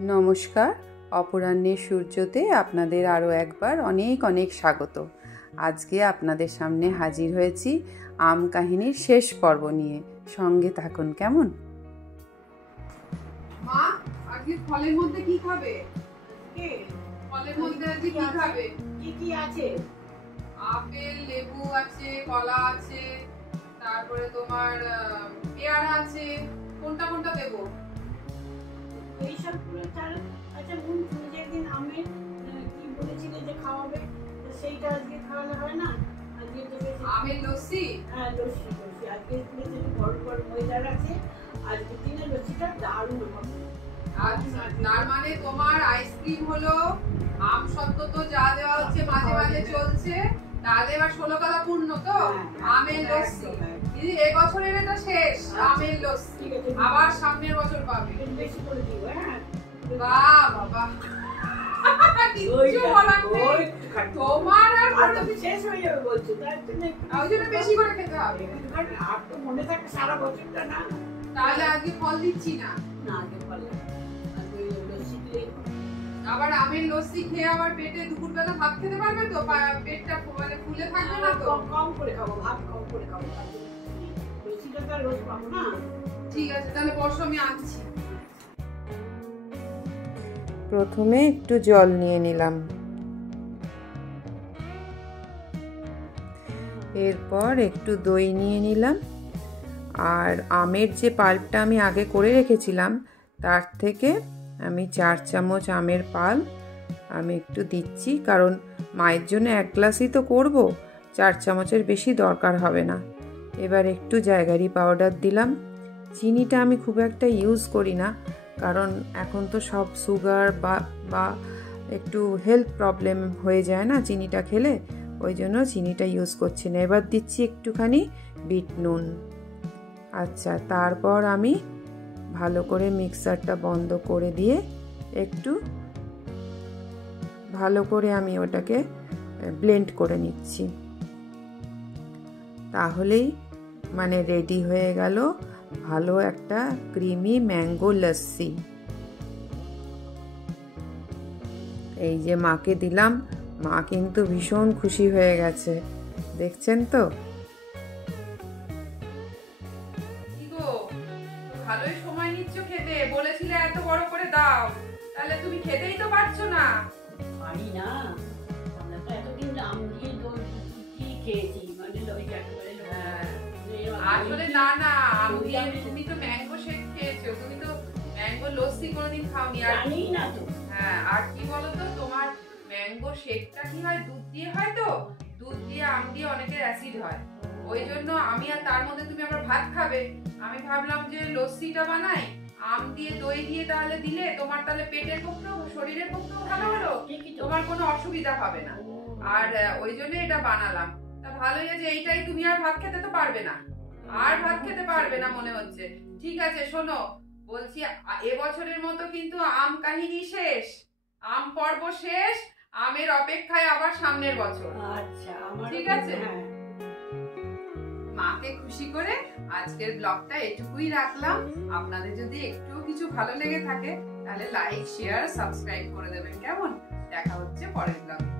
নমস্কার, অপরাহ্নের সূর্যতে আপনাদের আরও একবার অনেক অনেক স্বাগত। আজকে আপনাদের সামনে হাজির হয়েছি আম কাহিনীর শেষ পর্ব নিয়ে। সঙ্গে থাকুন কেমন। মা, আজকে ফলের মধ্যে কি খাবে? ফলের মধ্যে আজকে কি খাবে? কি আছে? আপেল, লেবু আছে, কলা আছে, তারপরে তোমার পেয়ারা আছে। কোনটা কোনটা দেবো? এইসব পুরো চাল। আচ্ছা বোন, তুমি যেদিন আমের কি বলেছিলে যে খাওয়াবে, সেইটা আজকে খাওয়ালে হয় না? আজকে তো আমের লস্যি। হ্যাঁ, লস্যি। আজকে যে বড় বড় ময়দার আছে, আজকে দিনে লস্যিটা দারুণ হবে। আচ্ছা, তার মানে তোমার আইসক্রিম হলো, আম সত্ত্ব তো যা দেওয়া হচ্ছে মাঝে মাঝে চলছে, তাহলে এবার 16 কথা পূর্ণ তো। আমের লস্যি দিদি, এবছরের এটা শেষ আমের লস্যি, আবার সামনের বছর পাবে। বেশি করে দিব। হ্যাঁ বাহ বাবা, তোমার আর শেষ হয়ে যাবে বলছো, তার জন্য ওই জন্য বেশি করে খেতে হবে। আর তো মনে থাকে সারা বছরটা না। তাহলে আজকে ফল দিচ্ছি না। আগে ফল আজকে লস্যি দিয়ে আবার আমের লস্যি খেয়ে আবার পেটে দুপুরবেলা ভাত খেতে পারবে তো? পেটটা মানে ফুলে থাকবে না তো? কম করে খাবো, ভাত কম করে খাবো। লস্যিটা তো রোজ পাবো না। ঠিক আছে, তাহলে বসো, আমি আনছি। প্রথমে একটু জল নিয়ে নিলাম, এরপর একটু দই নিয়ে নিলাম, আর আমের যে পাল্পটা আমি আগে করে রেখেছিলাম তার থেকে আমি 4 চামচ আমের পাল্প আমি একটু দিচ্ছি, কারণ মায়ের জন্য 1 গ্লাসই তো করব, 4 চামচের বেশি দরকার হবে না। এবার একটু জায়গারি পাউডার দিলাম। চিনিটা আমি খুব একটা ইউজ করি না, কারণ এখন তো সব সুগার বা একটু হেলথ প্রবলেম হয়ে যায় না চিনিটা খেলে, ওই জন্য চিনিটা ইউজ করছি না। এবার দিচ্ছি একটুখানি বিট নুন। আচ্ছা, তারপর আমি ভালো করে মিক্সারটা বন্ধ করে দিয়ে একটু ভালো করে আমি ওটাকে ব্লেন্ড করে নিচ্ছি। তাহলেই মানে রেডি হয়ে গেল ভালো একটা ক্রিমি ম্যাঙ্গো লস্যি। এই যে মাকে দিলাম, মা কিন্তু ভীষণ খুশি হয়ে গেছে, দেখছেন তো। ভালোই সময় নিচ্ছ খেতে, বলেছিলে এত বড় করে দাও, তাহলে তুমি খেতেই তো পারছো না। পারি না, আমরা তো এতদিন আম দিয়ে দই কি খেয়েছি, মানে আসলে না না, আম দিয়ে তুমি তো ম্যাঙ্গো শেক খেয়েছো, তুমি তো ম্যাঙ্গো লস্যি কোনোদিন খাওনি। আর জানি না তো। হ্যাঁ, আর কি বলতো, তোমার ম্যাঙ্গো শেকটা কি হয়, দুধ দিয়ে হয় তো, দুধ দিয়ে আম দিয়ে অনেকের অ্যাসিড হয়, ওই জন্য আমি আর তার মধ্যে তুমি আবার ভাত খাবে, আমি ভাবলাম যে লস্যিটা বানাই আম দিয়ে দই দিয়ে, তাহলে দিলে তোমার তাহলে পেটের পক্ষেও শরীরের পক্ষেও ভালো হলো, তোমার কোনো অসুবিধা হবে না। আর ওই জন্য এটা বানালাম। তা ভালোই আছে, এইটাই তুমি আর ভাত খেতে তো পারবে না, আর ভাত খেতে পারবে না মনে হচ্ছে। ঠিক আছে, শোনো বলছি, এবছরের মতো কিন্তু আম কাহিনী শেষ, আম পর্ব শেষ, আমের অপেক্ষায় আবার সামনের বছর। আচ্ছা, ঠিক আছে। মাকে খুশি করে আজকের ব্লগটা এটুকুই রাখলাম। আপনাদের যদি একটু কিছু ভালো লেগে থাকে তাহলে লাইক, শেয়ার, সাবস্ক্রাইব করে দেবেন কেমন। দেখা হচ্ছে পরের ব্লগে।